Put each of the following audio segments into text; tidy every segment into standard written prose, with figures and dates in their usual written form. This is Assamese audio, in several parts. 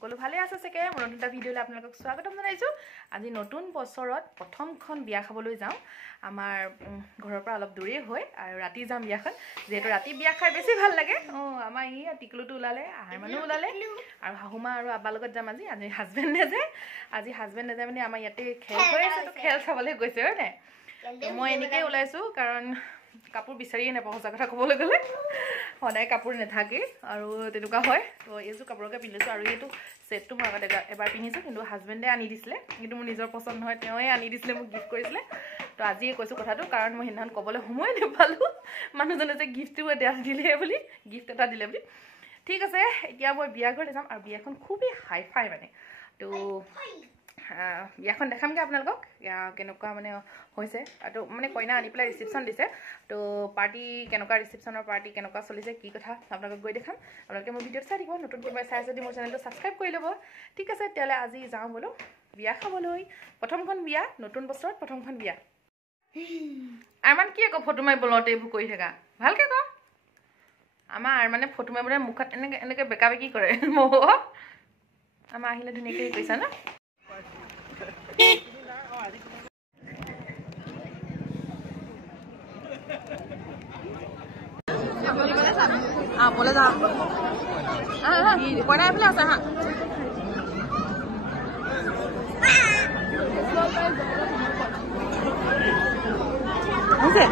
সকলো ভালে আছে চাগে মোৰ নতুন এটা ভিডিঅ'লৈ আপোনালোকক স্বাগতম জনাইছো আজি নতুন বছৰত প্ৰথমখন বিয়া খাবলৈ যাওঁ আমাৰ ঘৰৰ পৰা অলপ দূৰে হয় আৰু ৰাতি যাম বিয়াখন যেহেতু ৰাতি বিয়া খাই বেছি ভাল লাগে আমাৰ ই টিকলুটো ওলালে আহাৰ মানুহ ওলালে আৰু হাহুমা আৰু আব্বা লগত যাম আজি হাজবেণ্ড নেযায় মানে আমাৰ ইয়াতে খেল হৈ আছে তো খেল চাবলৈ গৈছে হয় নাই মই এনেকৈ ওলাইছোঁ কাৰণ কাপোৰ বিচাৰিয়ে নাপাওঁ সঁচা কথা ক'বলৈ গ'লে সদায় কাপোৰ নাথাকে আৰু তেনেকুৱা হয় তো এইযোৰ কাপোৰকে পিন্ধিছোঁ আৰু এইটো ছেটটো মই আগতে এবাৰ পিন্ধিছোঁ কিন্তু হাজবেণ্ডে আনি দিছিলে কিন্তু মোৰ নিজৰ পচন্দ নহয় তেওঁৱে আনি দিছিলে মোক গিফ্ট কৰিছিলে তো আজিয়ে কৈছোঁ কথাটো কাৰণ মই সেইদিনাখন ক'বলৈ সময় নাপালোঁ মানুহজনে যে গিফ্টটো দিলে বুলি গিফ্ট এটা দিলে বুলি ঠিক আছে এতিয়া মই বিয়া ঘৰলৈ যাম আৰু বিয়াখন খুবেই হাই ফাই মানে তো বিয়াখন দেখামগৈ আপোনালোকক কেনেকুৱা মানে হৈছে আৰু মানে কইনা আনি পেলাই ৰিচিপশ্যন দিছে তো পাৰ্টি কেনেকুৱা ৰিচিপশ্যনৰ পাৰ্টি কেনেকুৱা চলিছে কি কথা আপোনালোকক গৈ দেখাম আপোনালোকে মোৰ ভিডিঅ'ত চাই থাকিব নতুন কোনোবাই চাই যদি মোৰ চেনেলটো ছাবস্ক্ৰাইব কৰি ল'ব ঠিক আছে তেতিয়াহ'লে আজি যাওঁ বোলো বিয়া খাবলৈ প্ৰথমখন বিয়া নতুন বছৰত প্ৰথমখন বিয়া আৰমান কি আকৌ ফটো মাৰিব লওঁতে এইবোৰ কৰি থাকা ভালকৈ ক আমাৰ মানে ফটো মাৰিবলৈ মুখত এনেকৈ বেকা বেকি কৰে আমাৰ আহিলে ধুনীয়াকৈ কৈছা ন boleh tak? Kau nak beli apa? Okey.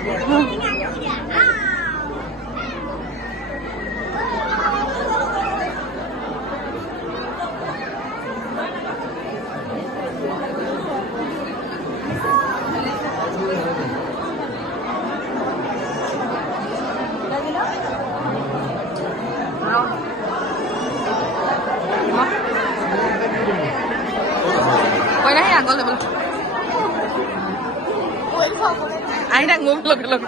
Ai đang ngủ lục lục.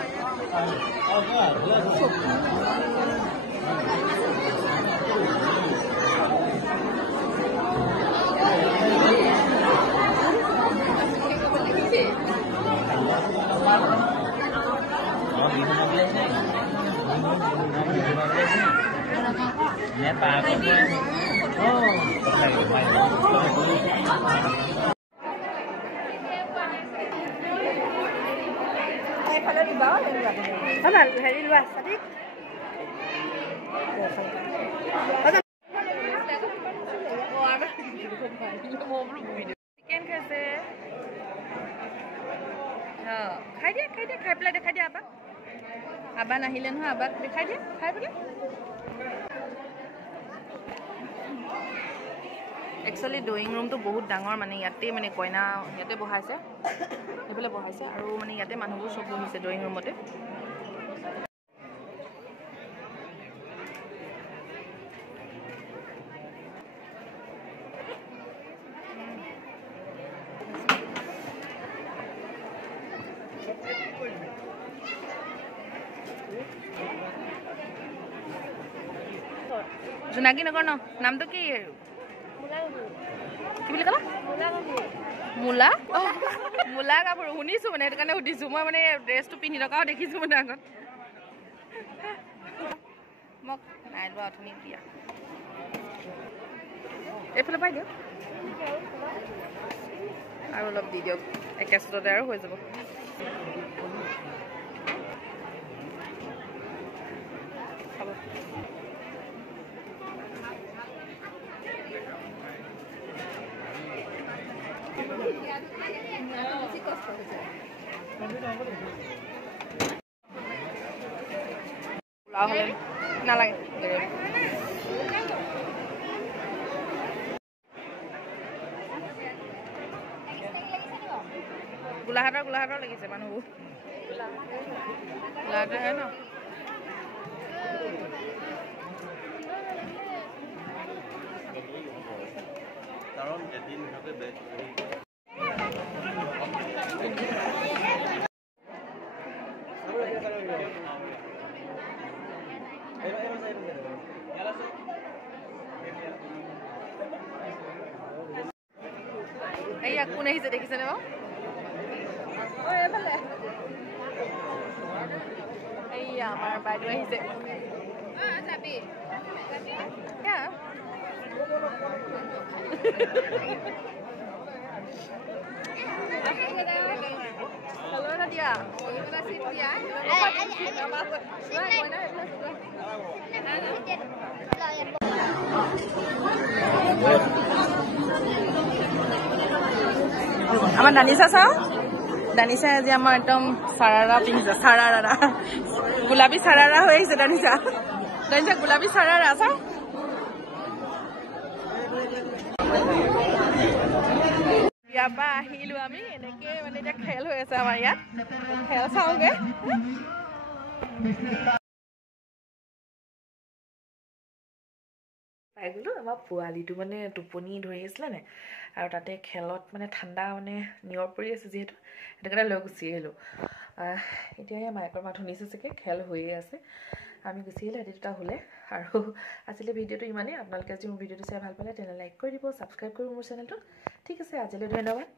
Kalau di bawah yang enggak. Mana hari luas tadi? Chicken कैसे? हाँ, खाई दिया खाई पेला देखा दिया आबा. आबा नहीं लेना आबा देखा दिया खाई पेला. Actually drawing room to বহুত ডাঙৰ মানে ইয়াতে মানে কইনা ইয়াতে বহাইছে এফালে বহাইছে আৰু মানে ইয়াতে মানুহবোৰ সব বহিছে ড্ৰয়িং ৰুমতে জোনাকী নগৰ ন নামটো কি কি বুলি কলা মুলা মুলা কাপোৰ শুনিছো মানে সেইটো কাৰণে সুধিছো মই মানে ড্ৰেছটো পিন্ধি থকাও দেখিছো মানে আগত মোক নাই লোৱা অথনি দিয়া এইফালে পাই দিয়ক আৰু অলপ দি দিয়ক একেচতে আৰু হৈ যাব নালাগে গোলাঘাটৰ লাগিছে মানুহবোৰ গোলাঘাটৰ হয় ন কাৰণ এদিন ভাবে Iya, aku nahi jadi kisah ni, oh ya betul. Iya, mar baju ni je. Tapi, ya. Hello Nadia. Ama Danisa sao? Danisa আজি আমাৰ একদম সাৰাৰা পিংজা সাৰাৰা গোলাপী সাৰাৰা হৈ আছে Danisa. Danisa গোলাপী সাৰাৰা sao? বিয়াপা আহিলো আমি এনেকে মানে এটা খেল হৈ আছে আমাৰ ইয়াত খেল চাওগে পাই গলো আমাৰ পোৱালিটো মানে টোপনি ধৰি আছিল নে আৰু তাতে খেলত মানে ঠাণ্ডা মানে নিয়ৰ পৰি আছে যেহেতু এটা লৈ গুচি আহিলো এতিয়া মাইকৰ মাত শুনিছে চাগে খেল হৈয়ে আছে আমি গুচি আহিলে ৰাতি দুটা হ'লে আৰু আজিলে ভিডিঅ'টো ইমানেই আপোনালোকে যদি মোৰ ভিডিঅ'টো চাই ভাল পালে তেনে লাইক কৰি দিব সাবস্ক্ৰাইব কৰিব মোৰ চেনেলটো ঠিক আছে আজিলৈ ধন্যবাদ